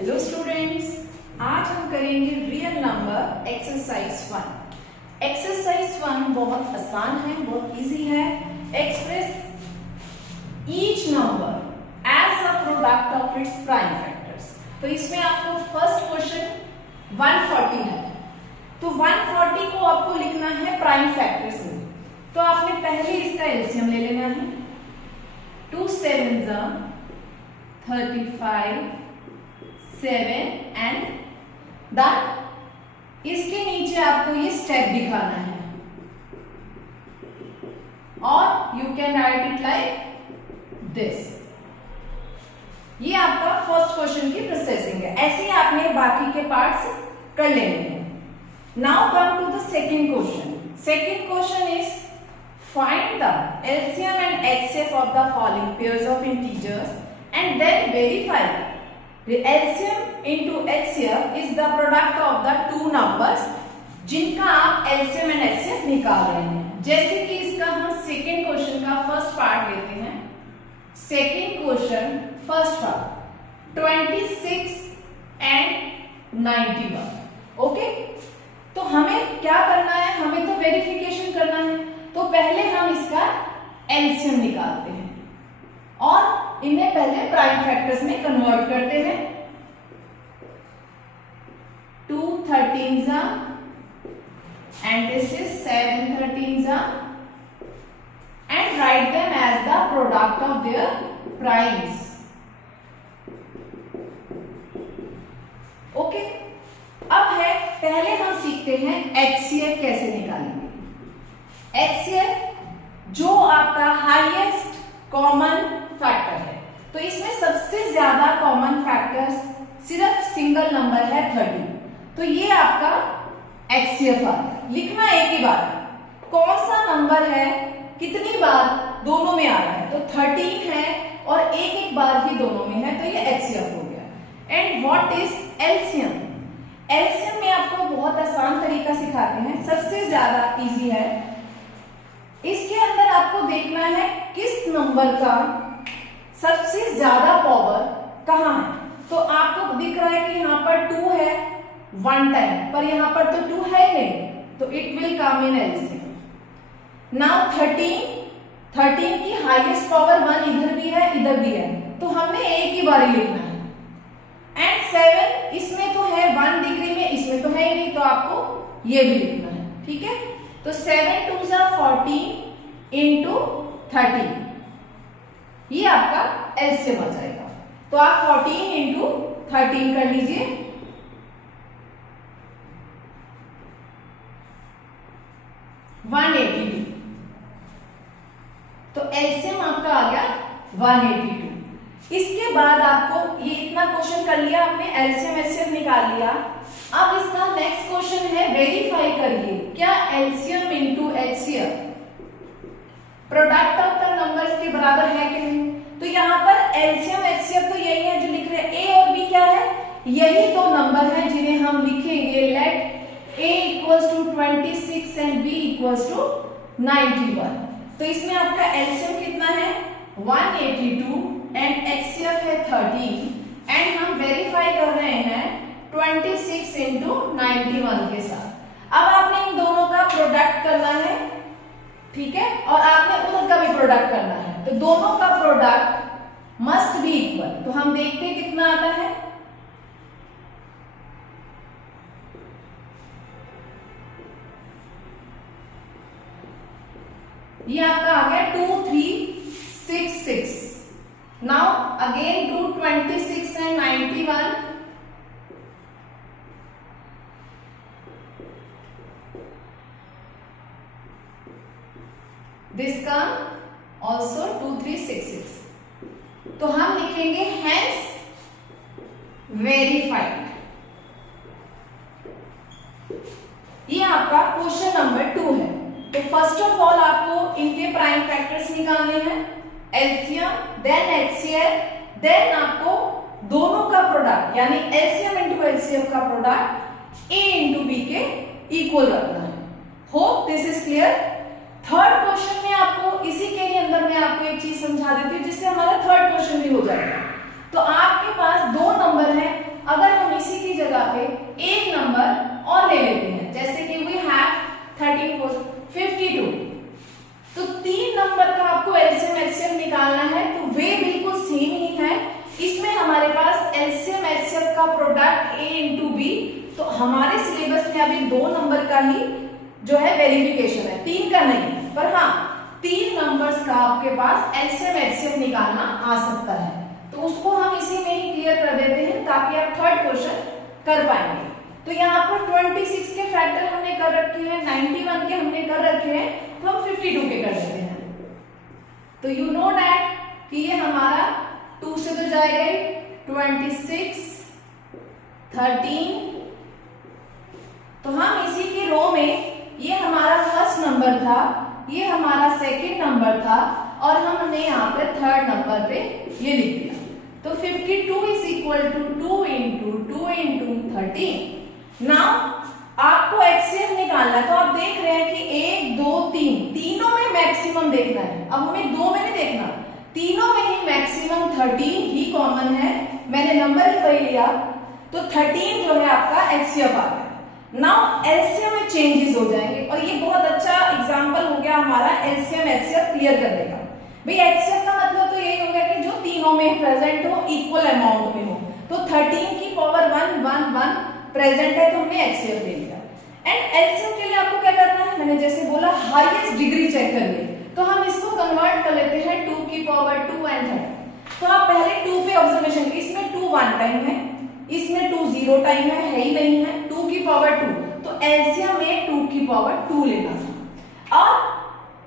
Hello students, आज हम करेंगे रियल नंबर एक्सरसाइज 1। एक्सरसाइज 1 बहुत आसान है, बहुत इजी है। Express each number as a product of its prime factors. तो इसमें आपको फर्स्ट क्वेश्चन 140 है, तो 140 को आपको लिखना है प्राइम फैक्टर्स में। तो आपने पहले इसका एलसीएम ले लेना है। 2 7 35 7 एंड डन। इसके नीचे आपको ये स्टेप दिखाना है और you can write it like this. ये आपका फर्स्ट क्वेश्चन की प्रोसेसिंग है। ऐसे ही आपने बाकी के पार्ट्स कर लेने हैं। Now come to the second question. Second question is find the LCM and HCF of the following pairs of integers and then verify the LCM into HCF is the product of the two numbers जिनका आप LCM and HCF निकाल रहे हैं। जैसे कि इसका हम second question का फर्स्ट पार्ट लेते हैं। Second question first part 26 and 91। Okay, तो हमें क्या करना है, हमें तो वेरिफिकेशन करना है। तो पहले हम इसका LCM निकालते हैं और इन्हें पहले प्राइम फैक्टर्स में कन्वर्ट करते हैं। 2 13s and this is 7 13s and write them as the product of their primes. Okay, अब है पहले हम सीखते हैं HCF कैसे निकालेंगे। HCF जो आपका हाईएस्ट कॉमन फैक्टर है, तो इसमें सबसे ज्यादा कॉमन फैक्टर्स सिर्फ सिंगल नंबर है 30। तो ये आपका HCF है। लिखना एक ही बार कौन सा नंबर है, कितनी बार दोनों में आ रहा है। तो 13 है और एक बार ही दोनों में है, तो ये HCF हो गया। And what is LCM? LCM में आपको बहुत आसान तरीका सिखाते हैं, सबसे ज्यादा इजी है। इसके अंदर आपको देखना है किस नंबर का सबसे ज्यादा पावर कहां है। तो आपको दिख रहा है कि यहाँ पर 2 है 1 टाइम, पर यहाँ पर तो 2 है नहीं, तो it will come in LCM. Now 13 की हाईएस्ट पावर 1 इधर भी है इधर भी है, तो हमने एक ही बार ही लिखना है। एंड 7 इसमें तो है 1 डिग्री में, इसमें तो है ही नहीं, तो आपको ये भी लिखना है। ठीक है, तो 7 2s 14 इंटू 30, ये आपका एलसीएम आ जाएगा। तो आप 14 इंटू 13 कर लीजिए। तो एलसीएम आपका आ गया 182। इसके बाद आपको ये इतना क्वेश्चन कर लिया आपने, एलसीएम एचसीएफ निकाल लिया। अब इसका नेक्स्ट क्वेश्चन है वेरीफाई करिए क्या LCM into HCF product of the numbers के बराबर है कि नहीं। तो यहाँ पर एलसीएम एचसीएफ तो यही है जो लिख रहे हैं। ए और बी क्या है, यही दो नंबर है जिन्हें हम लिखेंगे let A equals to 26 and B equals to 91। तो इसमें आपका एलसीएम कितना है 182 एंड एचसीएफ है 13 एंड हम वेरीफाई कर रहे हैं 26 इंटू 91 के साथ। अब आपने इन दोनों का प्रोडक्ट करना है, ठीक है, और आपने उधर का भी प्रोडक्ट करना है। तो दोनों का प्रोडक्ट मस्ट बी इक्वल। तो हम देखते हैं कितना आता है। ये आपका आ गया 2366। Now again 2 26 and 91। This come also 2366। तो हम लिखेंगे hence verified। ये आपका क्वेश्चन नंबर 2 है। तो फर्स्ट ऑफ ऑल आपको इनके प्राइम फैक्टर्स निकालने हैं, एलसीएम देन एचसीएफ, देन आपको दोनों का प्रोडक्ट यानी एलसीएम इंटू एचसीएफ का प्रोडक्ट ए इंटू बी के इक्वल रखना है। Hope this is clear. Third question में आपको इसी के ही अंदर मैं आपको एक चीज समझा देती हूँ जिससे हमारा थर्ड क्वेश्चन भी हो जाएगा। तो आपके पास दो नंबर है, अब का प्रोडक्ट a इंटू बी, तो हमारे सिलेबस में अभी 2 नंबर का ही जो है वेरिफिकेशन है, 3 का नहीं। पर हाँ 3 नंबर्स का आपके पास एलसीएम एचसीएफ निकालना आ सकता है, तो उसको हम इसी में ही क्लियर कर देते हैं ताकि आप थर्ड क्वेश्चन कर पाएंगे। तो यहाँ पर 26 के फैक्टर हमने कर रखे हैं, 91 के हमने कर रखे हैं, तो हम 52 के कर देते हैं। तो यू नो दैट कि ये हमारा 2 से तो जाएगा ही, 26 13, तो हम इसी की रो में ये हमारा फर्स्ट नंबर था, ये हमारा सेकंड नंबर था, और हमने यहाँ पे थर्ड नंबर पे ये लिख दिया। तो 52 is equal to 2 into 2 into 13। Now आपको एचसीएफ निकालना है, तो आप देख रहे हैं कि 1 2 3 तीनों में मैक्सिमम देखना है। अब हमें 2 में नहीं देखना, तीनों में ही मैक्सिमम 13 ही कॉमन है, मैंने नंबर ही वही लिया, तो 13 जो है आपका एचसीएफ आ गया। नाउ एलसीएम में चेंजेस हो जाएंगे, और ये बहुत अच्छा एग्जांपल हो गया हमारा एलसीएम एचसीएफ क्लियर करने का। भाई एचसीएफ का मतलब तो यही हो गया कि जो तीनों में प्रेजेंट हो, इक्वल अमाउंट में हो, तो 13 की पावर 1 1 1 प्रेजेंट है, तो हमने एचसीएफ ले लिया। एंड एलसीएम के लिए आपको क्या करना है, मैंने जैसे बोला हाईएस्ट डिग्री चेक करनी, तो हम इसको कन्वर्ट कर लेते हैं 2 की पावर 2 एंड 30। तो आप पहले 2 पे ऑब्जर्वेशन, इसमें 2 1 टाइम है, इसमें 2 0 टाइम है ही नहीं है, 2 की पावर 2, तो एलसीएम में 2 की पावर 2 लेना था। और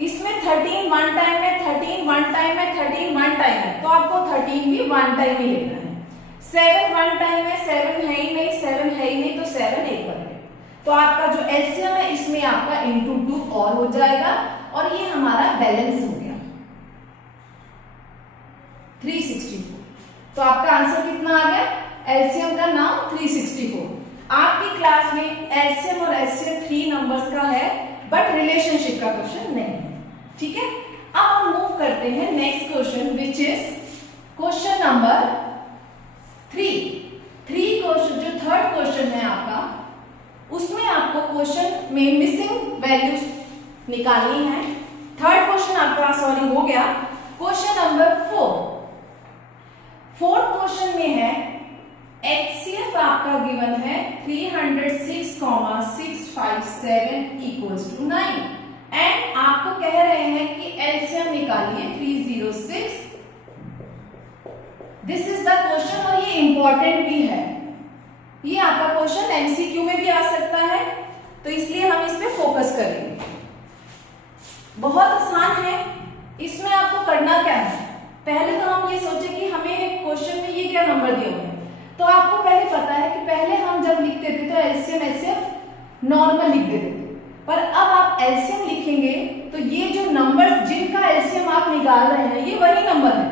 इसमें 13 1 टाइम है, 13 1 टाइम है, 13 1 टाइम है, तो आपको 13 भी 1 टाइम ही लेना है। 7 1 टाइम है, 7 है ही नहीं, 7 है ही नहीं, तो 7 एक बार है, तो आपका जो एलसीएम है इसमें आपका इंटू 2 और हो जाएगा, और ये हमारा बैलेंस हो गया 364। तो आपका आंसर कितना आ गया, एलसीएम का नाम 364। आपकी क्लास में एलसीएम और एचसीएफ 3 नंबर्स का है, बट रिलेशनशिप का क्वेश्चन नहीं है, ठीक है। अब हम मूव करते हैं next question, which is question number 3 question, जो थर्ड क्वेश्चन है आपका, उसमें आपको क्वेश्चन में मिसिंग वैल्यूज निकालनी है। थर्ड क्वेश्चन आपका सॉरी हो गया। क्वेश्चन नंबर 4th क्वेश्चन में है एचसीएफ आपका गिवन है 306,657 इक्वल्स टू 9, एंड आपको कह रहे हैं कि एलसीएम निकालिए 306। दिस इज द क्वेश्चन, और ये इंपॉर्टेंट भी है, ये आपका क्वेश्चन एमसीक्यू में भी आ सकता है, तो इसलिए हम इस पे फोकस करेंगे। बहुत आसान है, इसमें आपको करना क्या है, पहले तो हम ये सोचे कि हमें क्वेश्चन में ये क्या नंबर दिए हुए हैं, तो आपको पहले पता है कि पहले हम जब लिखते थे तो एलसीएम एचसीएफ नॉर्मल लिख देते थे, पर अब आप एलसीएम लिखेंगे तो ये जो नंबर्स जिनका एलसीएम आप निकाल रहे हैं ये वही नंबर है,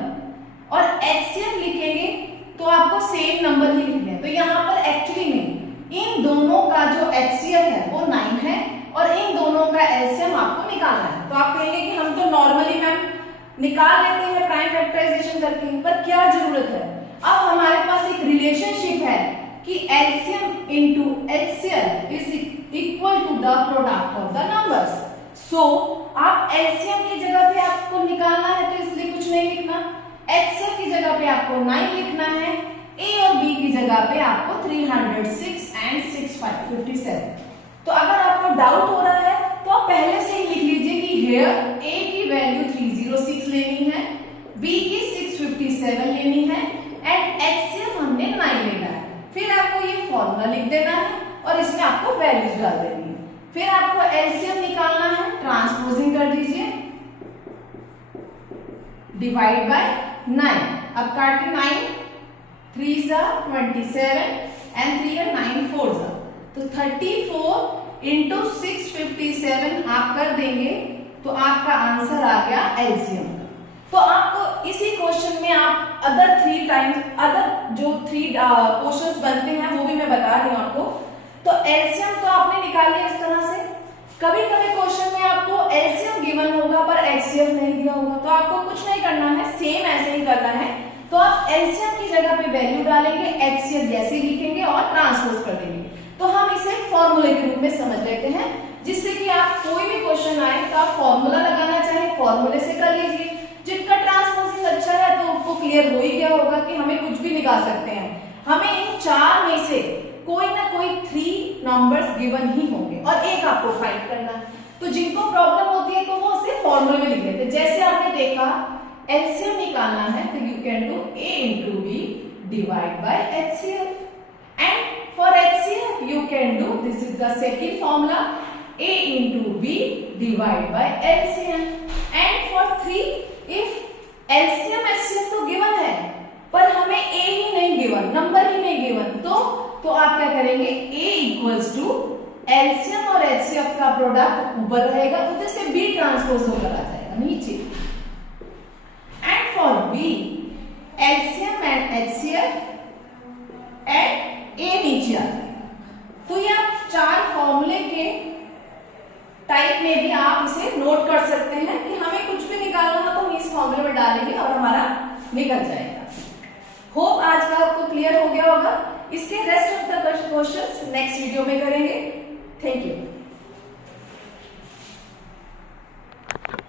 और एचसीएफ लिखेंगे तो आपको सेम नंबर ही लिखने हैं। तो यहाँ पर एक्चुअली में इन दोनों का जो एचसीएफ है वो 9 है, और इन दोनों का एलसीएम आपको निकालना है। तो आप कहेंगे कि हम तो नॉर्मली मैम निकाल लेते हैं प्राइम फैक्टराइजेशन करके, पर क्या जरूरत है, अब हमारे पास एक रिलेशनशिप है कि LCM into HCF is equal to the product of the numbers. So आप एलसीएम की जगह पे आपको निकालना है, तो इसलिए कुछ नहीं लिखना, एचसीएफ की जगह पे आपको 9 लिखना है, ए और बी की जगह पे आपको 306 एंड 657। तो अगर आपको डाउट हो रहा है तो आप पहले से ही लिख लीजिए कि हियर ए की वैल्यू 306 लेनी है, बी की 657 लेनी है, एंड एचसीएफ हमने 9 लेना है। फिर आपको ये फॉर्मूला लिख देना है और इसमें आपको वैल्यूज डाल देनी है। फिर आपको एलसीएम निकालना है, ट्रांसपोजिंग कर दीजिए, डिवाइड बाय 9। अब काट 9 3 27 एंड 3 9 4 तो 34 इंटू 657 आप कर देंगे तो आपका आंसर आ गया एलसीएम। तो आपको इसी क्वेश्चन में आप अदर 3 टाइम्स अदर जो 3 क्वेश्चंस बनते हैं वो भी मैं बता रही हूं आपको। तो एलसीएम तो आपने निकाल लिया इस तरह से। कभी कभी क्वेश्चन में आपको एलसीएम गिवन होगा पर एचसीएफ नहीं दिया होगा, तो आपको कुछ नहीं करना है, सेम ऐसे ही करना है। तो आप एलसीएम की जगह पे वैल्यू डालेंगे, एचसीएफ जैसे लिखेंगे और ट्रांसपोज कर देंगे। तो हम इसे फॉर्मूले के रूप में समझ लेते हैं, जिससे कि आप कोई भी क्वेश्चन आए तो आप फॉर्मूला लगाना चाहे फॉर्मूले से कर लीजिए। जिनका ट्रांसपोजिंग अच्छा है तो उनको क्लियर हो ही गया होगा कि हमें कुछ भी निकाल सकते हैं। हमें इन 4 में से कोई ना कोई 3 नंबर्स गिवन ही होंगे और एक आपको फाइंड करना है। तो जिनको प्रॉब्लम होती है तो वो उसे फॉर्मूले में लिख लेते हैं। जैसे आपने देखा एलसीएम निकालना है तो you can do a into b divide by HCF and for HCF you can do, this is the second formula, a into b divide by LCM and for 3 if LCM HCF तो given है पर हमें a ही नहीं given, number ही नहीं given, तो आप क्या करेंगे a इक्वल्स टू एलसीएम और एचसीएफ का प्रोडक्ट ऊपर रहेगा, उधर से b ट्रांसपोज होकर आ जाएगा नीचे। And for b LCM and HCF and a नीचे आ जाएगा। तो ये आप 4 फॉर्मूले के टाइप में भी आप इसे नोट कर सकते हैं कि हमें कुछ भी निकालना हो तो हम इस फॉर्मूले में डालेंगे और हमारा निकल जाएगा। होप आज का आपको क्लियर हो गया होगा। इसके rest of the questions next video में करेंगे। Thank you.